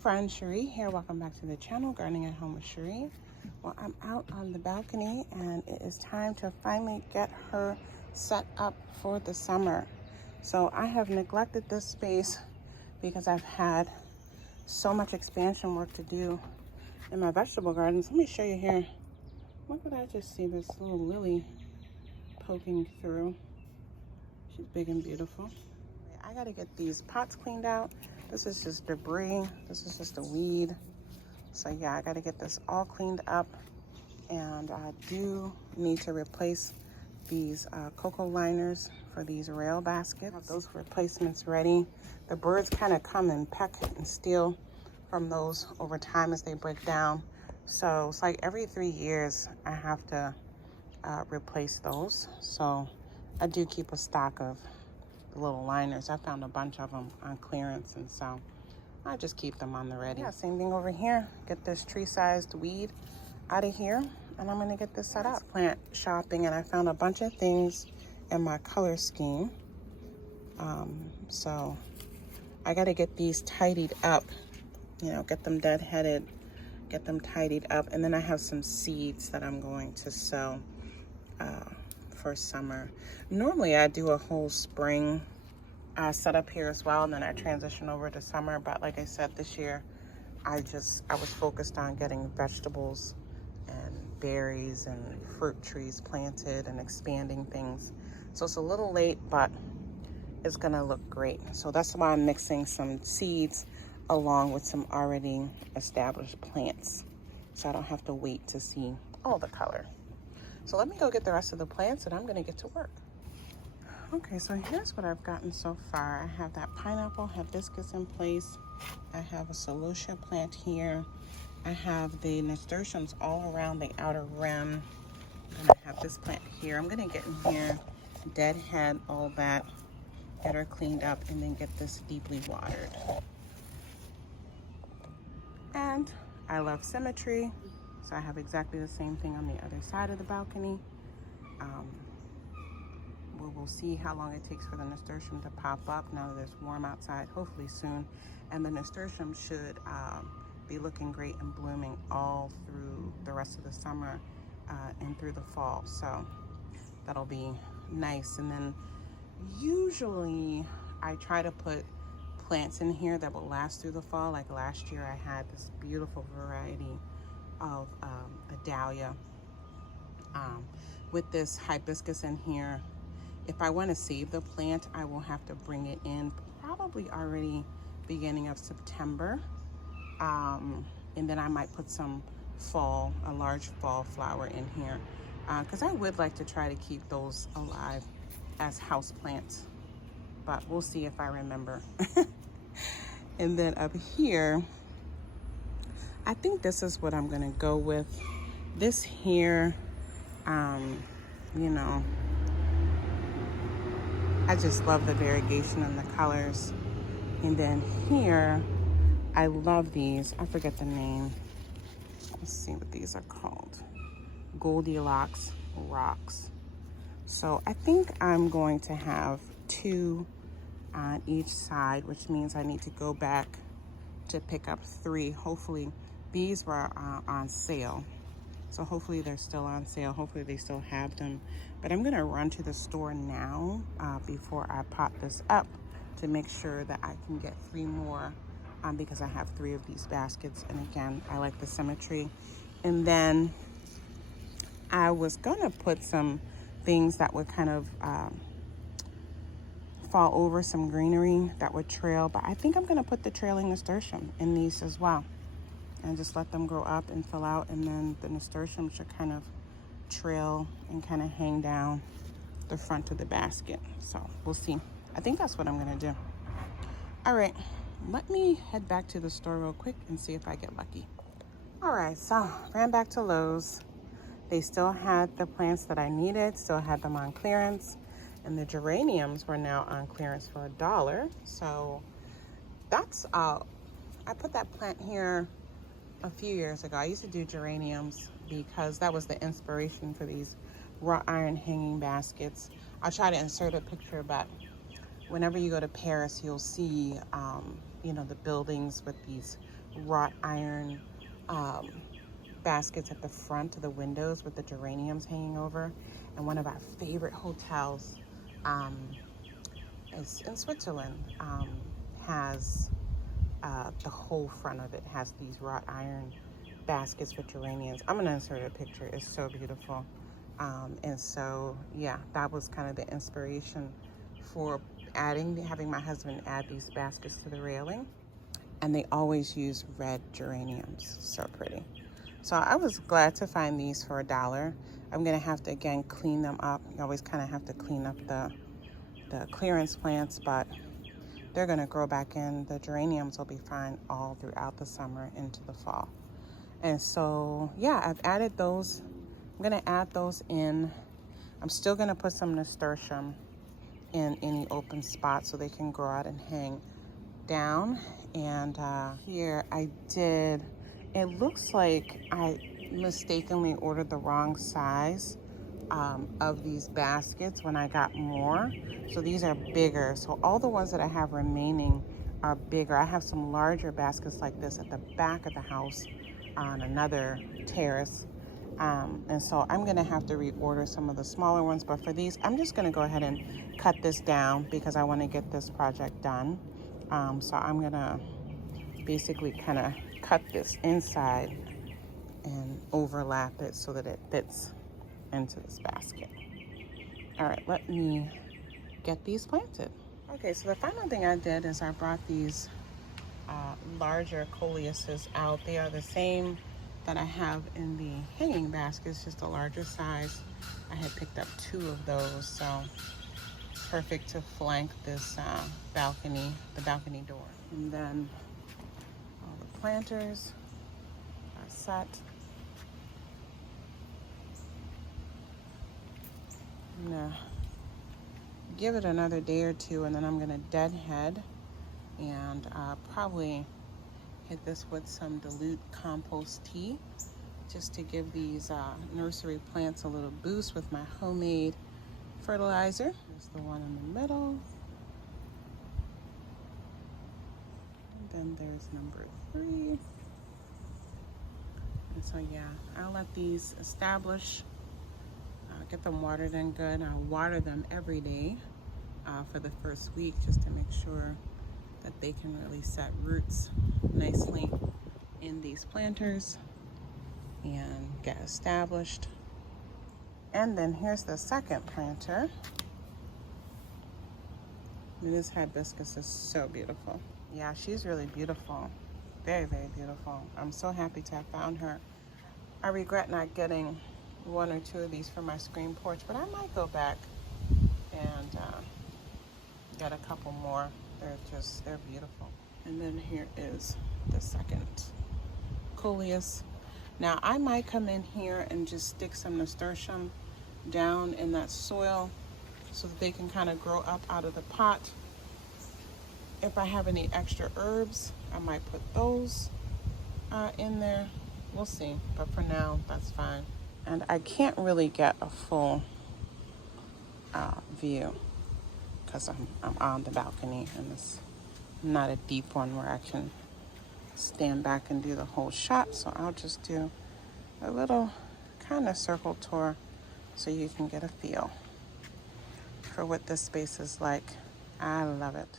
friends, Cherie here. Welcome back to the channel, Gardening at Home with Cherie. Well, I'm out on the balcony and it is time to finally get her set up for the summer. So I have neglected this space because I've had so much expansion work to do in my vegetable gardens. Let me show you here. Look what I just see, this little lily poking through. She's big and beautiful. I gotta get these pots cleaned out. This is just debris. This is just a weed. So yeah, I gotta get this all cleaned up. And I do need to replace these cocoa liners for these rail baskets. I have those replacements ready. The birds kind of come and peck and steal from those over time as they break down. So it's like every 3 years I have to replace those. So I do keep a stock of the little liners. I found a bunch of them on clearance, and so I just keep them on the ready. Yeah, same thing over here. Get this tree-sized weed out of here, and I'm gonna get this set up. Plant shopping, and I found a bunch of things in my color scheme. So I gotta get these tidied up, you know, get them deadheaded, get them tidied up, and then I have some seeds that I'm going to sow for summer. Normally I do a whole spring setup here as well, and then I transition over to summer. But like I said, this year I was focused on getting vegetables and berries and fruit trees planted and expanding things. So it's a little late, but it's gonna look great. So that's why I'm mixing some seeds along with some already established plants, so I don't have to wait to see all the color. So let me go get the rest of the plants and I'm gonna get to work. Okay, so here's what I've gotten so far. I have that pineapple hibiscus in place. I have a celosia plant here. I have the nasturtiums all around the outer rim. And I have this plant here. I'm gonna get in here, deadhead all that, get her cleaned up, and then get this deeply watered. And I love symmetry, so I have exactly the same thing on the other side of the balcony. We'll see how long it takes for the nasturtium to pop up now that it's warm outside, hopefully soon. And the nasturtium should be looking great and blooming all through the rest of the summer and through the fall. So that'll be nice. And then usually I try to put plants in here that will last through the fall. Like last year I had this beautiful variety of a dahlia with this hibiscus in here. If I want to save the plant, I will have to bring it in probably already beginning of September. And then I might put some a large fall flower in here, because I would like to try to keep those alive as house plants, but we'll see if I remember. And then up here, I think this is what I'm gonna go with. This here, you know, I just love the variegation and the colors. And then here, I love these. I forget the name. Let's see what these are called. Goldilocks rocks. So I think I'm going to have 2 on each side, which means I need to go back to pick up 3. Hopefully these were on sale. So hopefully they're still on sale. Hopefully they still have them. But I'm gonna run to the store now before I pot this up to make sure that I can get 3 more because I have 3 of these baskets. And again, I like the symmetry. And then I was gonna put some things that would kind of fall over, some greenery that would trail, but I think I'm gonna put the trailing nasturtium in these as well and just let them grow up and fill out, and then the nasturtium should kind of trail and kind of hang down the front of the basket. So we'll see. I think that's what I'm gonna do. All right, let me head back to the store real quick and see if I get lucky. All right, so ran back to Lowe's. They still had the plants that I needed, still had them on clearance, and the geraniums were now on clearance for $1. So that's I put that plant here a few years ago. I used to do geraniums because that was the inspiration for these wrought iron hanging baskets. I'll try to insert a picture, but whenever you go to Paris, you'll see, you know, the buildings with these wrought iron baskets at the front of the windows with the geraniums hanging over. And one of our favorite hotels is in Switzerland, has the whole front of it has these wrought iron baskets with geraniums. I'm gonna insert a picture. It's so beautiful. And so yeah, that was kind of the inspiration for having my husband add these baskets to the railing. And they always use red geraniums. So pretty. So I was glad to find these for $1. I'm gonna have to again clean them up. You always kind of have to clean up the clearance plants, but they're gonna grow back in. The geraniums will be fine all throughout the summer into the fall. And so yeah, I've added those. I'm gonna add those in. I'm still gonna put some nasturtium in any open spot so they can grow out and hang down. And here I did, it looks like I mistakenly ordered the wrong size of these baskets when I got more. So these are bigger. So all the ones that I have remaining are bigger. I have some larger baskets like this at the back of the house on another terrace. And so I'm gonna have to reorder some of the smaller ones, but for these, I'm just gonna go ahead and cut this down because I wanna get this project done. So I'm gonna basically kind of cut this inside and overlap it so that it fits into this basket. All right, let me get these planted. Okay, so the final thing I did is I brought these larger coleuses out. They are the same that I have in the hanging baskets, just a larger size. I had picked up 2 of those, so perfect to flank this balcony, the balcony door. And then all the planters are set. I'm gonna give it another day or 2, and then I'm gonna deadhead and probably hit this with some dilute compost tea just to give these nursery plants a little boost with my homemade fertilizer. There's the one in the middle. And then there's number 3. And so yeah, I'll let these establish, get them watered in good. I'll water them every day for the first week just to make sure that they can really set roots nicely in these planters and get established. And then here's the second planter. I mean, this hibiscus is so beautiful. Yeah, she's really beautiful. Very, very beautiful. I'm so happy to have found her. I regret not getting 1 or 2 of these for my screen porch, but I might go back and get a couple more. They're beautiful. And then here is the second coleus. Now I might come in here and just stick some nasturtium down in that soil so that they can kind of grow up out of the pot. If I have any extra herbs, I might put those in there. We'll see, but for now, that's fine. And I can't really get a full view because I'm on the balcony and it's not a deep one where I can stand back and do the whole shot. So I'll just do a little kind of circle tour so you can get a feel for what this space is like. I love it.